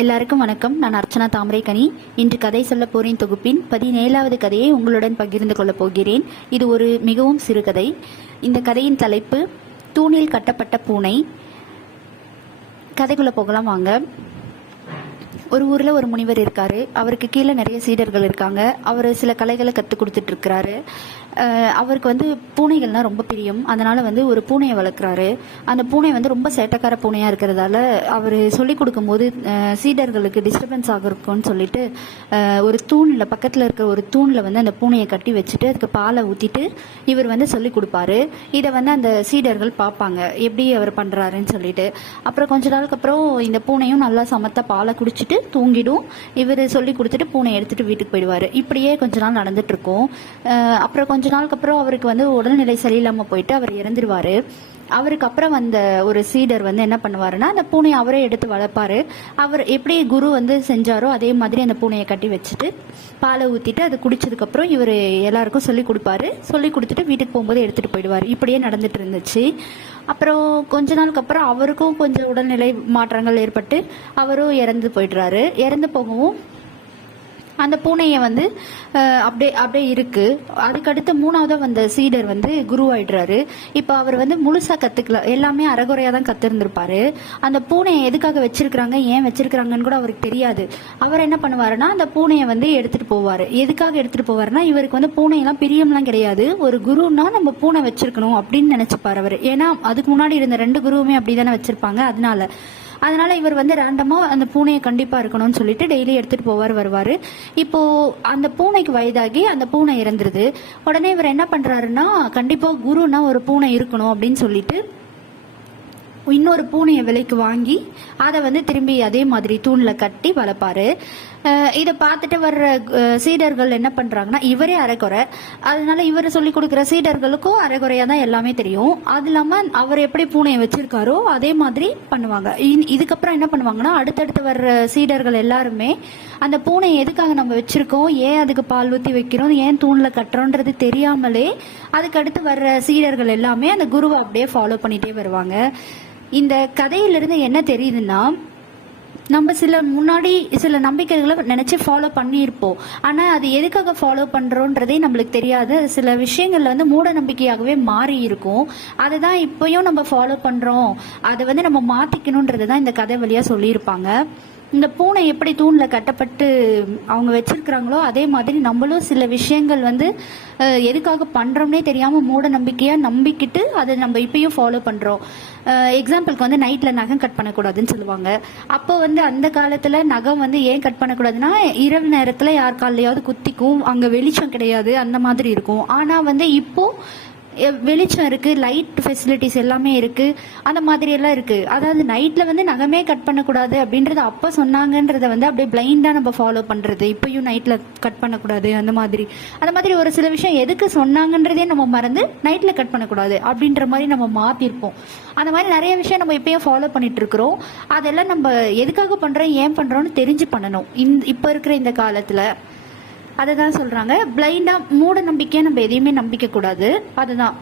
எல்லாருக்கும் வணக்கம். நான் அர்ச்சனா தாமரைக்கனி. இன்று கதை சொல்ல போறேன் தொகுப்பின் பதினேழாவது கதையை உங்களுடன் பகிர்ந்து கொள்ளப் போகிறேன். இது ஒரு மிகவும் சிறுகதை இந்த கதையின் தலைப்பு தூணில் கட்டப்பட்ட பூனை. கதைக்குள்ள போகலாம் வாங்க. ஒரு ஊரில் ஒரு முனிவர் இருக்காரு. அவருக்கு கீழே நிறைய சீடர்கள் இருக்காங்க. அவர் சில கலைகளை கற்றுக் கொடுத்துட்டு இருக்கிறாரு. அவருக்கு வந்து பூனைகள்னா ரொம்ப பிரியம். அதனால வந்து ஒரு பூனையை வளர்க்குறாரு. அந்த பூனை வந்து ரொம்ப சேட்டக்கார பூனையாக இருக்கிறதால அவர் சொல்லிக் கொடுக்கும்போது சீடர்களுக்கு டிஸ்டர்பன்ஸ் ஆகிருக்கும்னு சொல்லிட்டு ஒரு தூணில் பக்கத்தில் இருக்கிற ஒரு தூணில் வந்து அந்த பூனையை கட்டி வச்சுட்டு அதுக்கு பாலை ஊற்றிட்டு இவர் வந்து சொல்லிக் கொடுப்பாரு. இதை வந்து அந்த சீடர்கள் பார்ப்பாங்க. எப்படி அவர் பண்ணுறாருன்னு சொல்லிட்டு. அப்புறம் கொஞ்ச நாளுக்கு அப்புறம் இந்த பூனையும் நல்லா சமத்தா பாலை குடிச்சிட்டு தூங்கிடும். இவர் சொல்லி கொடுத்துட்டு பூனை எடுத்துகிட்டு வீட்டுக்கு போயிடுவார். இப்படியே கொஞ்ச நாள் நடந்துட்டு இருக்கும். அப்புறம் கொஞ்சம் கொஞ்ச நாளுக்கு அப்புறம் அவருக்கு வந்து உடல்நிலை சரியில்லாமல் போயிட்டு அவர் இறந்துருவாரு. அவருக்கு அப்புறம் வந்த ஒரு சீடர் வந்து என்ன பண்ணுவாருன்னா அந்த பூனையை அவரே எடுத்து வளர்ப்பாரு. அவர் எப்படி குரு வந்து செஞ்சாரோ அதே மாதிரி அந்த பூனையை கட்டி வச்சுட்டு பாலை ஊற்றிட்டு அது குடிச்சதுக்கப்புறம் இவர் எல்லாருக்கும் சொல்லி கொடுப்பாரு. சொல்லி கொடுத்துட்டு வீட்டுக்கு போகும்போது எடுத்துட்டு போயிடுவார். இப்படியே நடந்துட்டு இருந்துச்சு. அப்புறம் கொஞ்ச நாளுக்கு அப்புறம் அவருக்கும் கொஞ்சம் உடல்நிலை மாற்றங்கள் ஏற்பட்டு அவரும் இறந்து போயிடுறாரு. இறந்து போகவும் அந்த பூனையை வந்து அப்படியே அப்படியே இருக்கு. அதுக்கடுத்து மூணாவதாக வந்த சீடர் வந்து குருவாயிடுறாரு. இப்போ அவர் வந்து முழுசாக கற்றுக்கல எல்லாமே அறகுறையாக தான் கற்றுருந்துருப்பாரு அந்த பூனையை எதுக்காக வச்சிருக்கிறாங்க ஏன் வச்சிருக்கிறாங்கன்னு கூட அவருக்கு தெரியாது. அவர் என்ன பண்ணுவாருன்னா அந்த பூனையை வந்து எடுத்துட்டு போவார். எதுக்காக எடுத்துட்டு போவாருன்னா இவருக்கு வந்து பூனையெல்லாம் பிரியம்லாம் கிடையாது. ஒரு குருன்னா நம்ம பூனை வச்சிருக்கணும் அப்படின்னு நினைச்சுப்பாரு அவர். ஏன்னா அதுக்கு முன்னாடி இருந்த ரெண்டு குருவுமே அப்படி தானே வச்சிருப்பாங்க. அதனால அதனால இவர் வந்து ரேண்டமா அந்த பூனையை கண்டிப்பா இருக்கணும்னு சொல்லிட்டு டெய்லி எடுத்துட்டு போவார் வருவாரு. இப்போ அந்த பூனைக்கு வயதாகி அந்த பூனை இறந்துருது. உடனே இவர் என்ன பண்றாருன்னா கண்டிப்பா குருன்னா ஒரு பூனை இருக்கணும் அப்படின்னு சொல்லிட்டு இன்னொரு பூனையை விலைக்கு வாங்கி அதை வந்து திரும்பி அதே மாதிரி தூணில் கட்டி வளர்ப்பாரு இதை பார்த்துட்டு வர்ற சீடர்கள் என்ன பண்ணுறாங்கன்னா இவரே அரைக்குறை அதனால இவர் சொல்லி கொடுக்குற சீடர்களுக்கும் அரைக்குறையாக தான் எல்லாமே தெரியும். அது இல்லாமல் அவர் எப்படி பூனையை வச்சிருக்காரோ அதே மாதிரி பண்ணுவாங்க. இதுக்கப்புறம் என்ன பண்ணுவாங்கன்னா அடுத்தடுத்து வர்ற சீடர்கள் எல்லாருமே அந்த பூனையை எதுக்காக நம்ம வச்சிருக்கோம் ஏன் அதுக்கு பால் ஊற்றி வைக்கிறோம் ஏன் தூணில் கட்டுறோன்றது தெரியாமலே அதுக்கடுத்து வர்ற சீடர்கள் எல்லாமே அந்த குருவை அப்படியே ஃபாலோ பண்ணிகிட்டே வருவாங்க. இந்த கதையிலிருந்து என்ன தெரியுதுன்னா நம்ம சில முன்னாடி சில நம்பிக்கைகளை நினைச்சு ஃபாலோ பண்ணியிருப்போம். ஆனால் அது எதுக்காக ஃபாலோ பண்ணுறோன்றதே நம்மளுக்கு தெரியாது. சில விஷயங்கள்ல வந்து மூட நம்பிக்கையாகவே மாறி இருக்கும். அதை தான் இப்பயும் நம்ம ஃபாலோ பண்ணுறோம் அதை வந்து நம்ம மாற்றிக்கணுன்றது தான் இந்த கதை வழியாக சொல்லியிருப்பாங்க. இந்த பூனை எப்படி தூணில் கட்டப்பட்டு அவங்க வச்சிருக்கிறாங்களோ அதே மாதிரி நம்மளும் சில விஷயங்கள் வந்து எதுக்காக பண்ணுறோம்னே தெரியாமல் மூட நம்பிக்கையாக நம்பிக்கிட்டு அதை நம்ம இப்பயும் ஃபாலோ பண்ணுறோம் எக்ஸாம்பிளுக்கு வந்து நைட்டில் நகம் கட் பண்ணக்கூடாதுன்னு சொல்லுவாங்க. அப்போ வந்து அந்த காலத்தில் நகம் வந்து ஏன் கட் பண்ணக்கூடாதுன்னா இரவு நேரத்தில் யார் காலையாவது குத்திக்கும் அங்கே வெளிச்சம் கிடையாது அந்த மாதிரி இருக்கும். ஆனால் வந்து இப்போது வெளிச்சம் இருக்குது லைட் ஃபெசிலிட்டிஸ் எல்லாமே இருக்குது அந்த மாதிரி எல்லாம் அதாவது நைட்டில் வந்து நகமே கட் பண்ணக்கூடாது அப்படின்றது அப்போ சொன்னாங்கன்றத வந்து அப்படியே பிளைண்டாக நம்ம ஃபாலோ பண்ணுறது இப்பயும் நைட்டில் கட் பண்ணக்கூடாது அந்த மாதிரி. அந்த மாதிரி ஒரு சில விஷயம் எதுக்கு சொன்னாங்கன்றதே நம்ம மறந்து நைட்டில் கட் பண்ணக்கூடாது அப்படின்ற மாதிரி நம்ம மாற்றிருப்போம் அந்த மாதிரி நிறைய விஷயம் நம்ம இப்போயும் ஃபாலோ பண்ணிட்டு இருக்கிறோம் அதெல்லாம் நம்ம எதுக்காக பண்ணுறோம் ஏன் பண்ணுறோன்னு தெரிஞ்சு பண்ணணும். இந்த இப்போ இருக்கிற இந்த காலத்தில் அதை தான் சொல்கிறாங்க பிளைண்டாக மூட நம்பிக்கையை நம்ம எதையுமே நம்பிக்கக்கூடாது. அதுதான்.